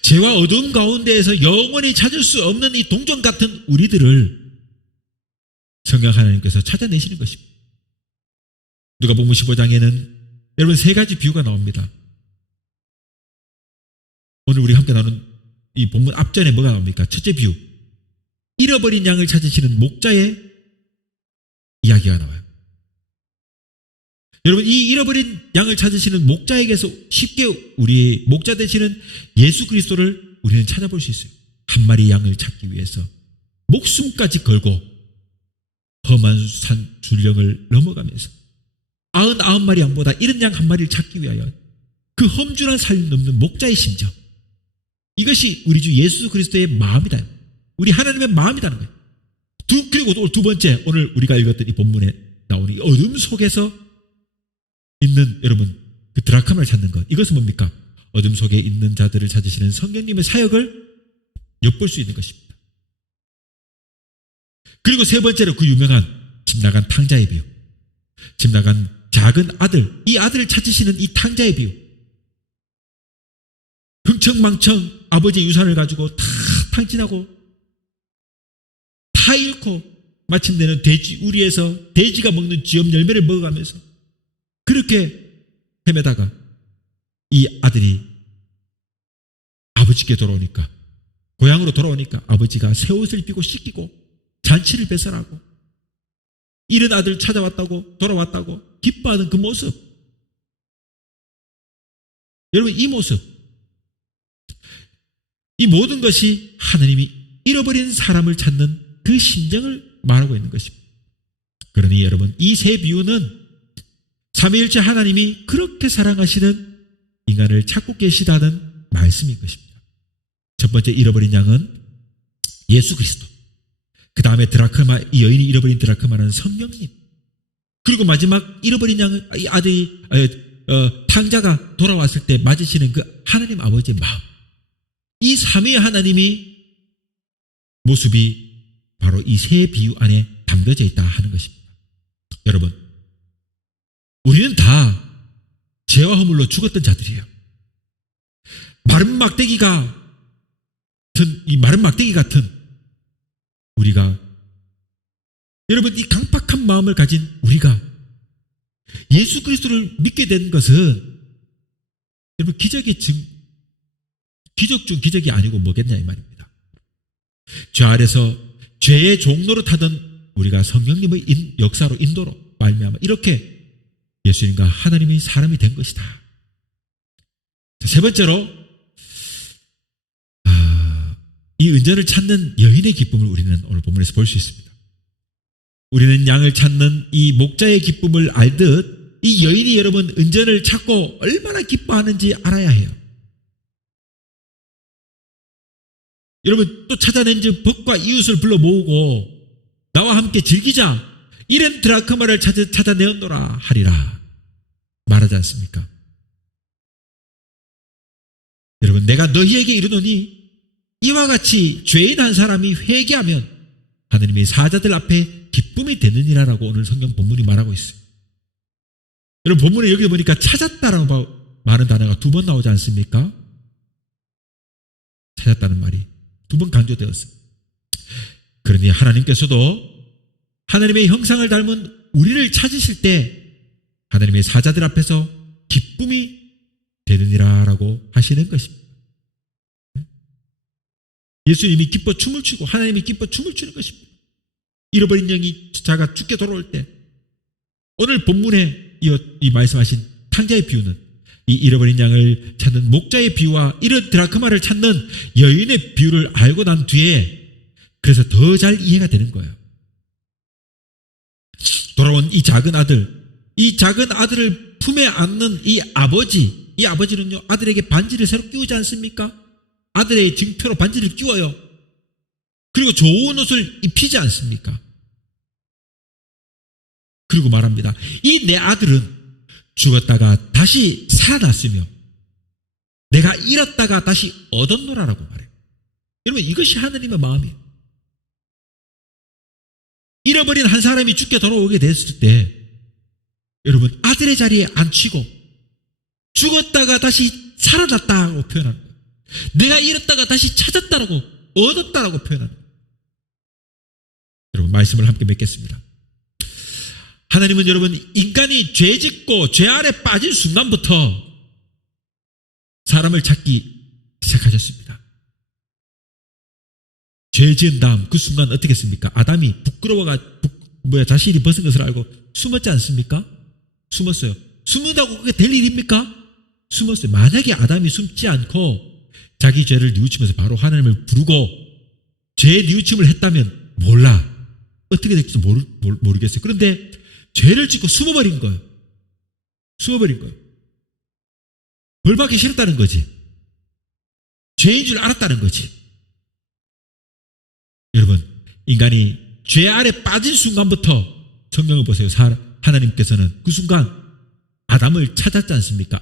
죄와 어두움 가운데에서 영원히 찾을 수 없는 이 동전 같은 우리들을 성령 하나님께서 찾아내시는 것입니다. 누가복음 15장에는 여러분 세 가지 비유가 나옵니다. 오늘 우리 함께 나눈 이 본문 앞전에 뭐가 나옵니까? 첫째 비유, 잃어버린 양을 찾으시는 목자의 이야기가 나와요. 여러분 이 잃어버린 양을 찾으시는 목자에게서 쉽게 우리 목자 되시는 예수 그리스도를 우리는 찾아볼 수 있어요. 한 마리 양을 찾기 위해서 목숨까지 걸고 험한 산 줄령을 넘어가면서 99마리 양보다 이른 양 한 마리를 찾기 위하여 그 험준한 산을 넘는 목자의 심정, 이것이 우리 주 예수 그리스도의 마음이다. 우리 하나님의 마음이라는 거예요. 그리고 또 두 번째, 오늘 우리가 읽었던 이 본문에 나오는 이 어둠 속에서 있는 여러분 그 드라크마를 찾는 것, 이것은 뭡니까? 어둠 속에 있는 자들을 찾으시는 성령님의 사역을 엿볼 수 있는 것입니다. 그리고 세 번째로 그 유명한 집 나간 탕자의 비유, 집 나간 작은 아들, 이 아들을 찾으시는 이 탕자의 비유. 흥청망청 아버지의 유산을 가지고 다 탕진하고 다 잃고 마침내는 돼지 우리에서 돼지가 먹는 쥐염 열매를 먹어가면서 그렇게 헤매다가 이 아들이 아버지께 돌아오니까, 고향으로 돌아오니까 아버지가 새 옷을 입히고 씻기고 잔치를 배설하고 잃은 아들 찾아왔다고 돌아왔다고 기뻐하는 그 모습, 여러분 이 모습, 이 모든 것이 하나님이 잃어버린 사람을 찾는 그 심정을 말하고 있는 것입니다. 그러니 여러분 이 세 비유는 삼위일체 하나님이 그렇게 사랑하시는 인간을 찾고 계시다는 말씀인 것입니다. 첫 번째 잃어버린 양은 예수 그리스도, 그 다음에 드라크마, 이 여인이 잃어버린 드라크마는 성령님, 그리고 마지막 잃어버린 양은 이 아들이 탕자가 돌아왔을 때 맞으시는 그 하나님 아버지의 마음, 이 삼위 하나님이 모습이 바로 이 세 비유 안에 담겨져 있다 하는 것입니다. 여러분, 우리는 다 죄와 허물로 죽었던 자들이에요. 마른 막대기 같은 우리가, 여러분, 이 강팍한 마음을 가진 우리가 예수 그리스도를 믿게 된 것은 여러분 기적 중 기적이 아니고 뭐겠냐 이 말입니다. 죄 아래서 죄의 종로로 타던 우리가 성령님의 역사로 인도로 말미암아 이렇게 예수님과 하나님의 사람이 된 것이다. 세 번째로 이 은전을 찾는 여인의 기쁨을 우리는 오늘 본문에서 볼 수 있습니다. 우리는 양을 찾는 이 목자의 기쁨을 알듯 이 여인이 여러분 은전을 찾고 얼마나 기뻐하는지 알아야 해요. 여러분, 또 찾아낸 즉 벗과 이웃을 불러 모으고 나와 함께 즐기자, 이런 드라크마를 찾아내었노라 하리라 말하지 않습니까? 여러분, 내가 너희에게 이르노니 이와 같이 죄인 한 사람이 회개하면 하느님의 사자들 앞에 기쁨이 되느니라라고 오늘 성경 본문이 말하고 있어요. 여러분, 본문에 여기 보니까 찾았다라고 말하는 단어가 두 번 나오지 않습니까? 찾았다는 말이 두 번 강조되었습니다. 그러니 하나님께서도 하나님의 형상을 닮은 우리를 찾으실 때 하나님의 사자들 앞에서 기쁨이 되느니라라고 하시는 것입니다. 예수님이 기뻐 춤을 추고 하나님이 기뻐 춤을 추는 것입니다. 잃어버린 영이 자가 죽게 돌아올 때, 오늘 본문에 이 말씀하신 탕자의 비유는 이 잃어버린 양을 찾는 목자의 비유와 이런 드라크마를 찾는 여인의 비유를 알고 난 뒤에 그래서 더 잘 이해가 되는 거예요. 돌아온 이 작은 아들을 품에 안는 이 아버지는요, 아들에게 반지를 새로 끼우지 않습니까? 아들의 증표로 반지를 끼워요. 그리고 좋은 옷을 입히지 않습니까? 그리고 말합니다. 이 내 아들은 죽었다가 다시 살아났으며 내가 잃었다가 다시 얻었노라라고 말해요. 여러분, 이것이 하나님의 마음이에요. 잃어버린 한 사람이 죽게 돌아오게 됐을 때 여러분, 아들의 자리에 앉히고 죽었다가 다시 살아났다고 표현하는 거예요. 내가 잃었다가 다시 찾았다라고, 얻었다라고 표현하는 거예요. 여러분, 말씀을 함께 맺겠습니다. 하나님은 여러분, 인간이 죄 짓고 죄 아래 빠진 순간부터 사람을 찾기 시작하셨습니다. 죄 지은 다음 그 순간 어떻게 했습니까? 아담이 자신이 벗은 것을 알고 숨었지 않습니까? 숨었어요. 숨는다고 그게 될 일입니까? 숨었어요. 만약에 아담이 숨지 않고 자기 죄를 뉘우치면서 바로 하나님을 부르고 죄 뉘우침을 했다면 몰라, 어떻게 될지 모르겠어요. 그런데 죄를 짓고 숨어버린 거예요. 벌 받기 싫었다는 거지. 죄인 줄 알았다는 거지. 여러분, 인간이 죄 아래 빠진 순간부터 성경을 보세요. 하나님께서는 그 순간 아담을 찾았지 않습니까?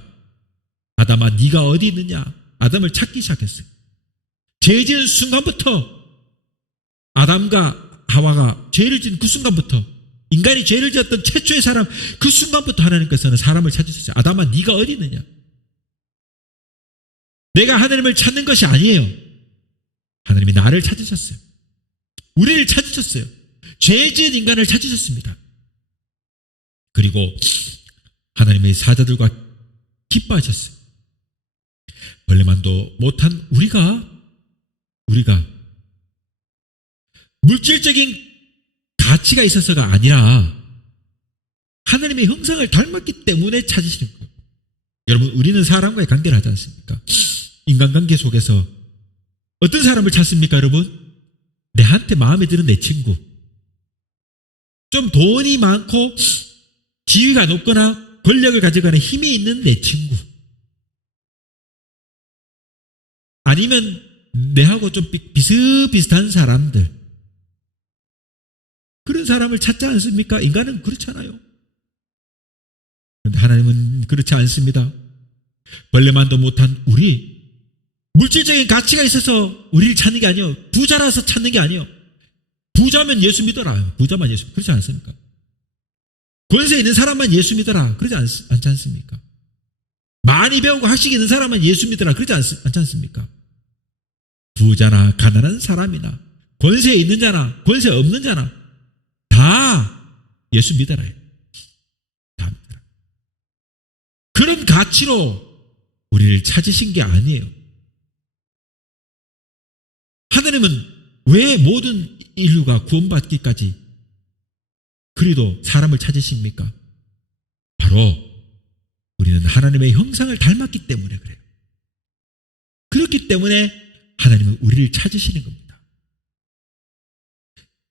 아담아, 네가 어디 있느냐? 아담을 찾기 시작했어요. 죄 지은 순간부터, 아담과 하와가 죄를 지은 그 순간부터, 인간이 죄를 지었던 최초의 사람, 그 순간부터 하나님께서는 사람을 찾으셨어요. 아담아, 네가 어디 있느냐? 내가 하나님을 찾는 것이 아니에요. 하나님이 나를 찾으셨어요. 우리를 찾으셨어요. 죄 지은 인간을 찾으셨습니다. 그리고 하나님의 사자들과 기뻐하셨어요. 벌레만도 못한 우리가 물질적인 가치가 있어서가 아니라 하나님의 형상을 닮았기 때문에 찾으시는 거예요. 여러분, 우리는 사람과의 관계를 하지 않습니까? 인간관계 속에서 어떤 사람을 찾습니까, 여러분? 내한테 마음에 드는 내 친구, 좀 돈이 많고 지위가 높거나 권력을 가져가는 힘이 있는 내 친구, 아니면 내하고 좀 비슷비슷한 사람들, 그런 사람을 찾지 않습니까? 인간은 그렇잖아요. 그런데 하나님은 그렇지 않습니다. 벌레만도 못한 우리, 물질적인 가치가 있어서 우리를 찾는 게 아니에요. 부자라서 찾는 게 아니에요. 부자면 예수 믿어라. 부자만 예수, 그렇지 않습니까? 권세 있는 사람만 예수 믿어라. 그러지 않지 않습니까? 많이 배우고 학식이 있는 사람만 예수 믿어라. 그러지 않지 않습니까? 부자나 가난한 사람이나 권세 있는 자나 권세 없는 자나 다 예수 믿어라. 다 믿어라. 그런 가치로 우리를 찾으신 게 아니에요. 하나님은 왜 모든 인류가 구원받기까지 그리도 사람을 찾으십니까? 바로 우리는 하나님의 형상을 닮았기 때문에 그래요. 그렇기 때문에 하나님은 우리를 찾으시는 겁니다.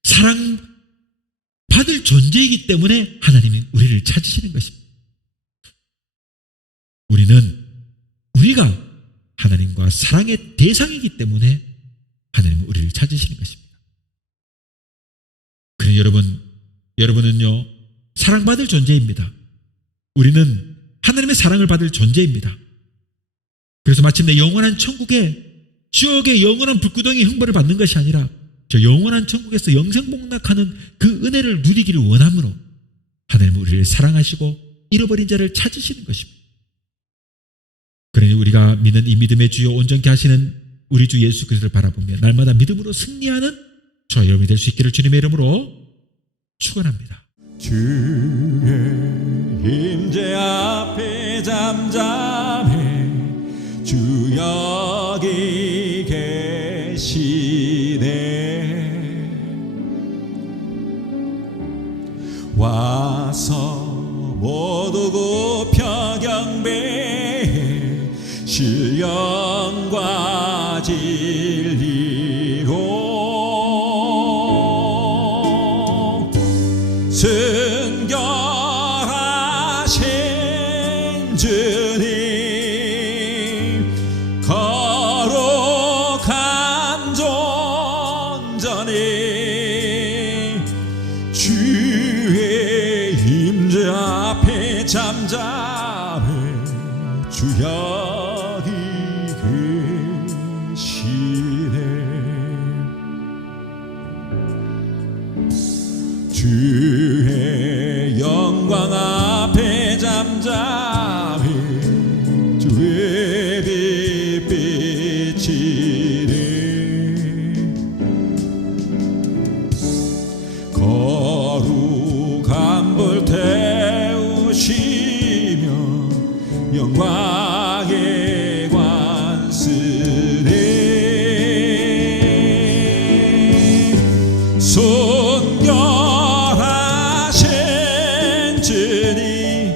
사랑받을 존재이기 때문에 하나님이 우리를 찾으시는 것입니다. 우리가 하나님과 사랑의 대상이기 때문에 하나님은 우리를 찾으시는 것입니다. 그러니 여러분은요, 사랑받을 존재입니다. 우리는 하나님의 사랑을 받을 존재입니다. 그래서 마침내 영원한 천국에 지옥의 영원한 불구덩이 형벌을 받는 것이 아니라 저 영원한 천국에서 영생복락하는 그 은혜를 누리기를 원함으로 하나님은 우리를 사랑하시고 잃어버린 자를 찾으시는 것입니다. 그러니 우리가 믿는 이 믿음의 주요 온전케 하시는 우리 주 예수 그리스도를 바라보며 날마다 믿음으로 승리하는 저와 여러분이 될 수 있기를 주님의 이름으로 축원합니다. 주의 임재 앞에 잠잠해 주 여기 계시네. 와서 모두 굽혀 경배해 신령과 진리로 순결하신 주님 거룩한 존전이 주의 임재 앞에 잠잠해 주 여기 계시네. 주의 영광 앞에 잠잠해 주의 빛비치네. 거룩한 불 태우시며 영광의 관 쓰네. 순결하신 주님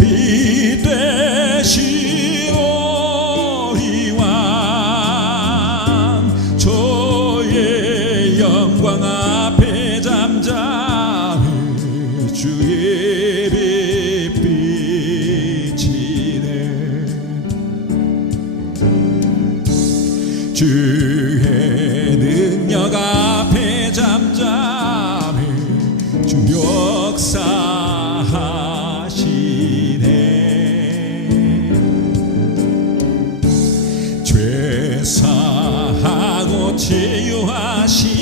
빛 되신 우리 왕 주의 영광 앞에 잠잠해 주의 빛 비치네. 주의 능력 앞에 잠잠해 주 역사하시네. 죄 사하고 치유하시니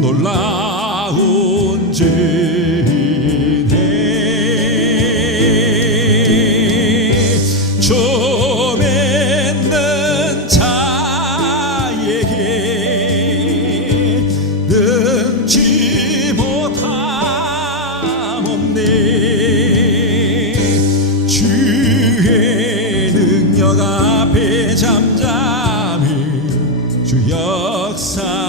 놀라운 죄네. 좀 있는 자에게 능치 못함없네. 주의 능력 앞에 잠잠해 주 역사